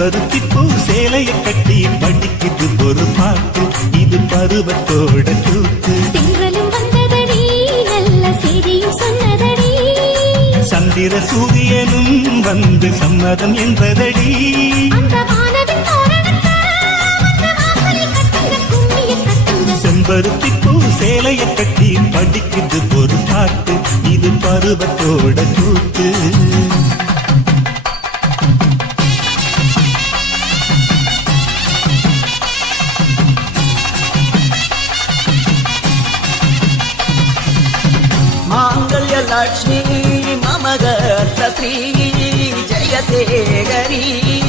செம்பருத்திப்பூ சேலைய கட்டி படிக்குது ஒரு பாட்டு, இது பருவத்தோட கூத்து. திங்களும் வந்ததடி, நல்ல செய்தியும் சொன்னதடி, சந்திர சூரியனும் வந்து சம்மதம் என்பதடி. செம்பருத்திப்பூ சேலைய கட்டி படிக்குது ஒரு பாட்டு, இது பருவத்தோட கூத்து. लक्ष्मी मम गर्त श्री जयशेखरी